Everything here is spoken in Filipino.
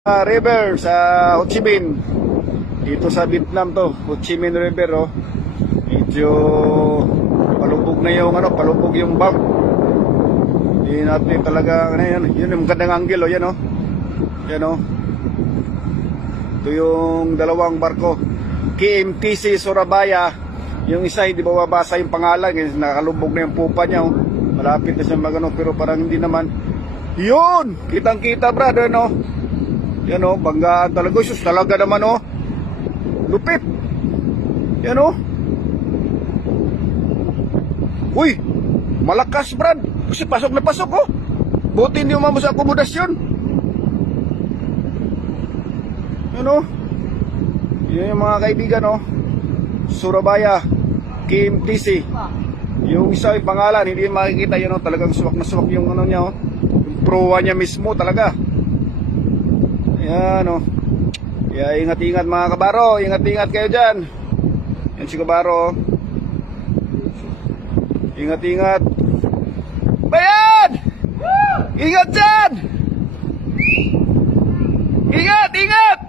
River sa Ho Chi Minh. Dito sa Vietnam to, Ho Chi Minh River, oh. Medyo palubog na yung palubog yung bump. Hindi natin talaga yan. Yun yung gandang angle, oh, yan, oh. Yan, oh. Ito yung dalawang barko. KMTC Surabaya. Yung isa hindi mababasa yung pangalan, nakalubog na yung pupa niya, oh. Malapit na siya magano, pero parang hindi naman. Yun! Kitang-kita, brother, no? Yan, oh, banggaan talaga. Sus, talaga naman, oh. Lupit. Yan, oh. Uy, malakas, brad. Kasi pasok na pasok, oh. Buti hindi umamos sa akomodasyon. Yan, oh. Yan yung mga kaibigan, oh. Surabaya, KMTC. Yung isa yung pangalan, hindi makikita yun, oh. Talagang suwak na suwak yung ano niya, oh. Yung proa niya mismo talaga. Yan, oh. Kaya ingat-ingat mga kabaro. Ingat-ingat kayo dyan. Yan si kabaro, oh. Ingat-ingat. Bayan! Ingat dyan! Ingat! Ingat!